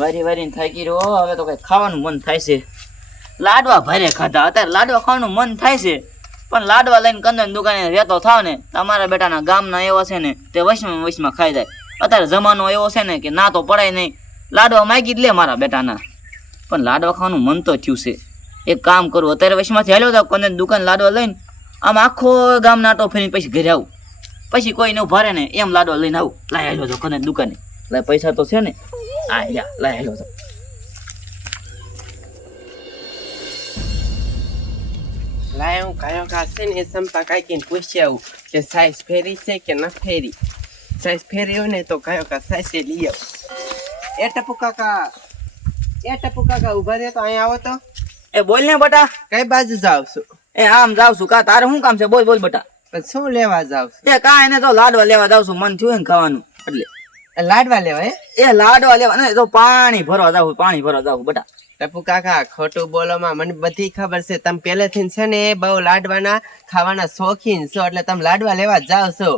વારી વારીને થાકી રહ્યો. હવે તો કઈ ખાવાનું મન થાય છે. લાડવા ભરે ખાધા. અત્યારે લાડવા ખાવાનું મન થાય છે. પણ લાડવા લઈને કંદન દુકાને રહેતો થાવ ને તમારા બેટાના ગામના એવા છે ને, તે વૈષ્ણવ વૈષ્ણવ ખાઈ જાય. અત્યારે જમાનો એવો છે ને કે ના તો પડાય નહીં. લાડવા માગી જ લે મારા બેટાના. પણ લાડવા ખાવાનું મન તો થયું છે. એક કામ કરું, અત્યારે વૈષ્ણવમાંથી હાલ્યો જાવ કંદન દુકાન લાડવા લઈને, આમ આખો ગામ નાટો ફેરી પછી ઘરે આવું. પછી કોઈ ને ભારે ને, એમ લાડવા લઈને આવું. લાય આવ્યો તો કંદન દુકાને. લાય પૈસા તો છે ને. આ યા લાય આવ્યો તો લાય હું કયો કાશે ને સંપા કાંઈક પૂછી આવું કે સાઈઝ ફેરી છે કે ન ફેરી સાઈઝ ને તો કયો કા સાઈઝ લઈ આવું એ ટપુ કાકા એ ટપુ કાકા ઊભા રહે તો અહીંયા આવો તો એ બોલ ને બટા કઈ બાજુ જાવ છું એ આમ જાવ છું કા તારે શું કામ છે બોલ બોલ બટા શું લેવા જાવ એ કા એને તો લાડવા લેવા જાવ છું, મન થયું ને ખાવાનું. એટલે લાડવા લેવા એ લાડવા લેવા ને તો પાણી ભરવા જાવ પાણી ભરવા જાવ બટા. ટપુ કાકા ખોટું બોલોમાં મને બધી ખબર છે. તમે પહેલેથી છે ને બહુ લાડવાના ખાવાના શોખીન છો એટલે તમે લાડવા લેવા જાવ છો.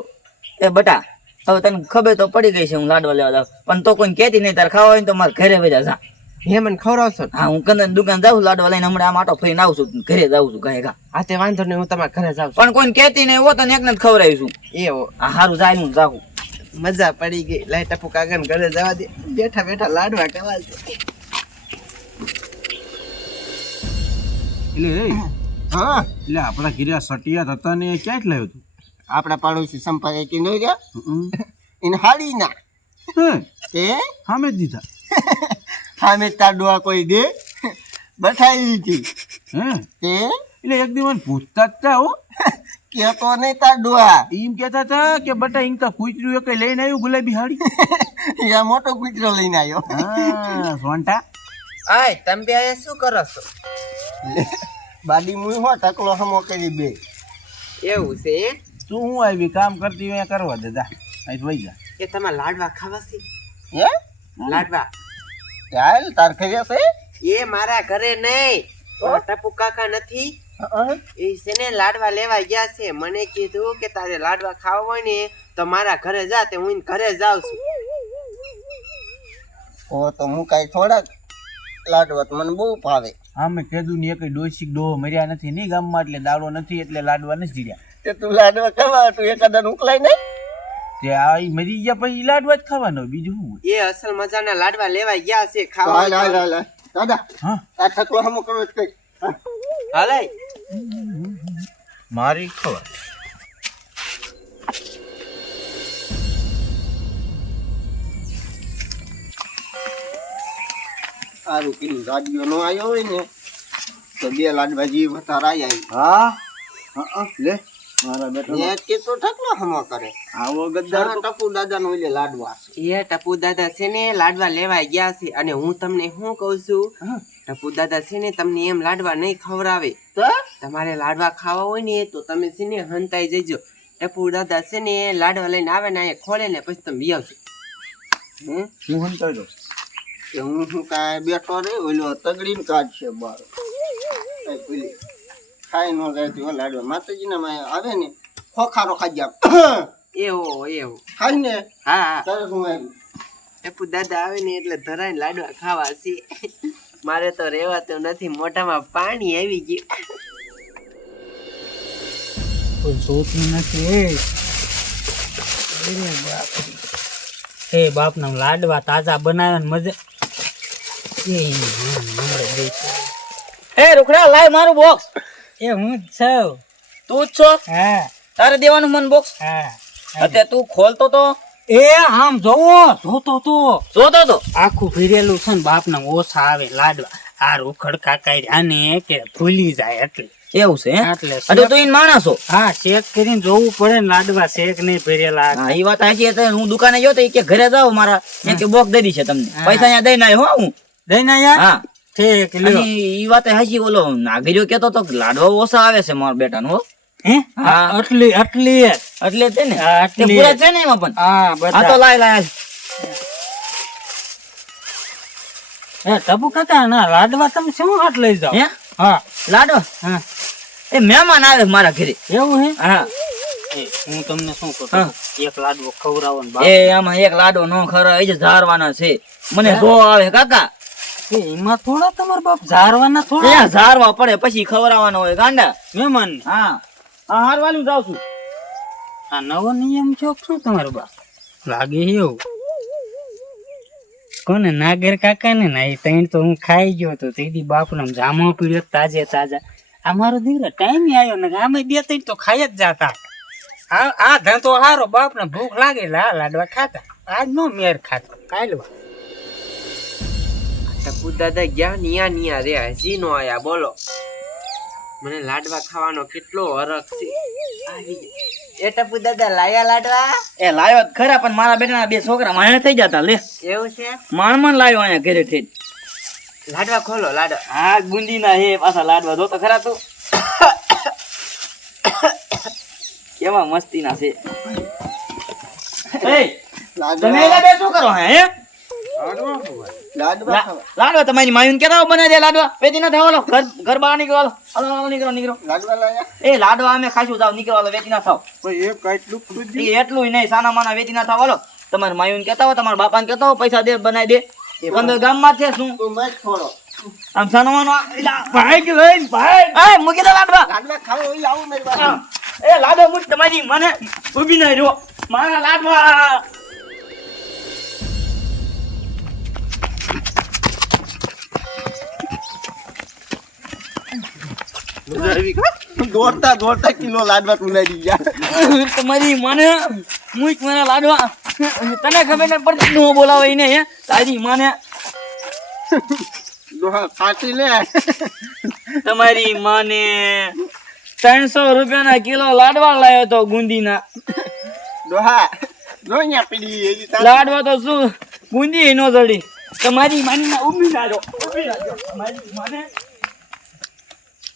એ બટા હવે તને ખબર તો પડી ગઈ છે હું લાડવા લેવા જાવ પણ તો કોઈ કહેતી નહીં તારે ખાવા હોય ને તો મારે ઘરે વેજા જા હે મને ખવડાવ છો હા હું કંદન દુકાન જાઉં લાડવા લઈને હમણાં આમ આટો ફરીને આવું છું ઘરે જાઉં છું ઘરે કા. હા તે વાંધો નહીં હું તમારા ઘરે જાઉં પણ કોઈ કહેતી નહીં હો તને એકને જ ખવડાવીશું. એ આ હારું જાય હું જાઉં. મજા પડી ગઈ. લાઈ ટપુ કાગળ ઘરે જવા દે. બેઠા બેઠા લાડવા કરવા દે એટલે એ હા એટલે આપણા ઘીરા સટિયા હતા ને એ લાવ્યો તું? આપણા પાડોશી સંપર્ક કે નહીં ગયા એને હાડી ના. હે? તે હામે દીધા. સામે તાડવા કોઈ દે. બઠાઈ દીધી. હે? તે એટલે એક દિવસ પૂછતા જ તા હો. કેતો નહીં તાર ડોહા. એમ કેતા હતા કે બટા એમ તો કૂતર્યું એક લઈને આવ્યું ગુલાબી હાડી? એ મોટો કૂતરો લઈને આવ્યો. હા સોંટા આય તમે બે શું કરો છો? બાડી મુઈ હો ટકલો હમો કરી બે. એવું છે તું હું આવી કામ કરતી હોય કરવા દે જા. અહીં વહી જા. કે તમે લાડવા ખાવા છે? હે? લાડવા. ચાલ તાર ખર્યા છે? એ મારા ઘરે નહીં. ઓ ટપુ કાકા નથી. એ છે ને લાડવા લેવા ગયા છે? મને કીધું કે તારે લાડવા ખાવા હોય ને તો મારા ઘરે જા તે હું એની ઘરે જાઉં છું. ઓ તો હું કાંઈ થોડાક લાડવા તો મને બહુ ભાવે. હા મેં કીધું ને એક ડોસી ડો મર્યા નથી નહીં ગામમાં એટલે દાડો નથી એટલે લાડવા નથી જીર્યા. તે તું લાડવા ખાવા તું એકાદા ઉકલાય નહીં તે આ મરી ગયા પછી લાડવા જ ખાવાનો બીજું શું એ અસલ મજાના લાડવા લેવા ગયા છે ખાવા. હાલ હાલ હાલ. હાલ. દાદા હા. આ ઠકલો હમો કરો જ કઈ હાલે. મારી ખબર. સારું કીધું રાજ્યો નો આવ્યો હોય ને તો બે લાડવા જેવી વધારે આવ્યા હા? હા લે મારા બેટા ને કે તો ઠકલો હમો કરે. આવો ગદ્દાર ટપુ દાદા નો એટલે લાડવા એ ટપુ દાદા છે ને લાડવા લેવા ગયા છે અને હું તમને શું કહું છું. ટપુ દાદા છે ને તમને એમ લાડવા નહીં ખવડાવે. તો? તમારે લાડવા ખાવા હોય ને તો તમે છે ને હંતાઈ જજો. ટપુ દાદા છે ને લાડવા લઈને આવે ને અહીંયા ખોલે ને પછી તમે આવજો હું હંતાઈ હંતાડો કે હું શું કાંઈ બેઠો રે ઓલો તગડીને કાઢશે બાર. ખાઈ નો જાય તો લાડવા. માતાજીના માં આવે ને ખોખારો ખાઈ જાય એવો એવો ખાઈ ને? હા હા. શું હું આવી. ટપુ દાદા આવે ને એટલે ધરાઈને લાડવા ખાવા છે. મારે તો રહેવાતું નથી. મોઢામાં પાણી આવી ગયું. કોઈ જોતું નથી એ. બાપના લાડવા તાજા બનાવ્યા ને મજા એ એ રૂખડા લાય મારું બોક્સ એ હું જ છું. તું જ છો? હા. તારે દેવાનું મન બોક્સ હા. અત્યારે તું ખોલતો તો? એ આમ જોવો જોતો તો. જોતો તો. આખું ફેરેલું છે ને બાપના ઓછા આવે લાડવા. આ રોખડ કાકા આને કે ભૂલી જાય એટલે. એવું છે એટલે અરે તો ઈન માણસો. હા ચેક કરીને જોવું પડે ને લાડવા શેક નહીં ભરેલા. હા એ વાત સાચી છે. હું દુકાને ગયો તો કે ઘરે જાવ મારા. કે બોક દઈ છે તમને. પૈસા અહીંયા દઈ ના હો હું. દઈ ના હા. ઠીક લ્યો. ઈ વાત હાજી ઓલો નાગરિયો કેતો તો લાડવા ઓછા આવે છે મારા બેટાનો નો હે? હા. આટલી આટલી. એટલે તે ને તે પૂરા છે ને એમાં પણ? હા હા તો લાય લાય હે ટપુ કાકા ના લાડવા તમે શું હાથ લઈ જાવ હે? હા. લાડવા હા. એ મહેમાન આવે મારા ઘરે. એવું હે? હા. હું તમને શું કહું એક લાડવો ખવડાવો ને એ આમાં એક લાડો નો ખરો એ જ ઝારવાના છે. મને જો આવે કાકા. એ એમાં થોડા તમાર બાપ ઝારવાના થોડા એ ઝારવા પડે પછી ખવડાવવાના હોય ગાંડા. મહેમાન હા. હા હારવાનું જાઉં છું. આ નવો નિયમ છે શું તમારો બાપ? લાગે એવું. કોને નાગર કાકા ને ના તૈણ તો હું ખાઈ ગયો હતો તેથી બાપ નામ જામો પીડ્યો તાજે તાજા. આ મારો દીકરો ટાઈમ આવ્યો ને આમે બે ત્રણ તો ખાઈ જ જાતા. આ આ ધંધો હારો બાપ ને ભૂખ લાગે લા લાડવા ખાતા. આજ નો મેર ખાતા. કાલવા ટપુ દાદા ગયા નિયા નિયા રે, હજી નો આયા, બોલો. મને લાડવા ખાવાનો કેટલો હરખ છે. આવી. એ ટપુ દાદા લાયા લાડવા? એ લાયો ખરા પણ મારા બેટાના બે છોકરા માયા થઈ જતા લે. એવું છે? માણ માણ લાવ્યો અહીંયા ઘરે થઈ લાડવા ખોલો લાડવા. હા ગુંદી ના હે પાછા લાડવા દો તો ખરા તું. કેવા મસ્તી ના છે. એ તમે બે શું કરો હે હે? લાડવા લાડવા તમારી માયુન કેતા બનાવી દે લાડવા. વેચી ના થાવ ઘર ઘર બહાર નીકળો હાલો. હાલો નીકળો નીકળો. લાડવા લાયા? એ લાડવા અમે ખાઈશું જાવ નીકળો હાલો વેચી ના થાવ એક ખુદ એ એટલું નહીં સાના માના વેચી ના થાવ હાલો. તમારે માયુન કેતા હો તમારા બાપાને કેતા હો પૈસા દે બનાવી દે. પંદર ગામમાં છે શું? તું મત આમ સાનો માનો ભાઈ કે લઈને ભાઈ. એ મૂકી દે લાડવા. લાડવા ખાવા હોય આવું મારી પાસે એ લાડવા મૂક તમારી મને ઊભી ના રહ્યો. મારા લાડવા. દોડતા દોડતા કિલો લાડવા તુલાડી ગયા. તમારી મને મૂક મારા લાડવા. તને ખબર ને પડતી નો બોલાવે એને હે? તારી માને. ફાટી લે. તમારી માને ત્રણસો રૂપિયાના કિલો લાડવા લાવ્યો તો ગુંદીના. દોહા પીડી લાડવા તો શું? ગુંદી નો જડી. તમારી માની ના ઊભી ના ઊભી ના તમારી માને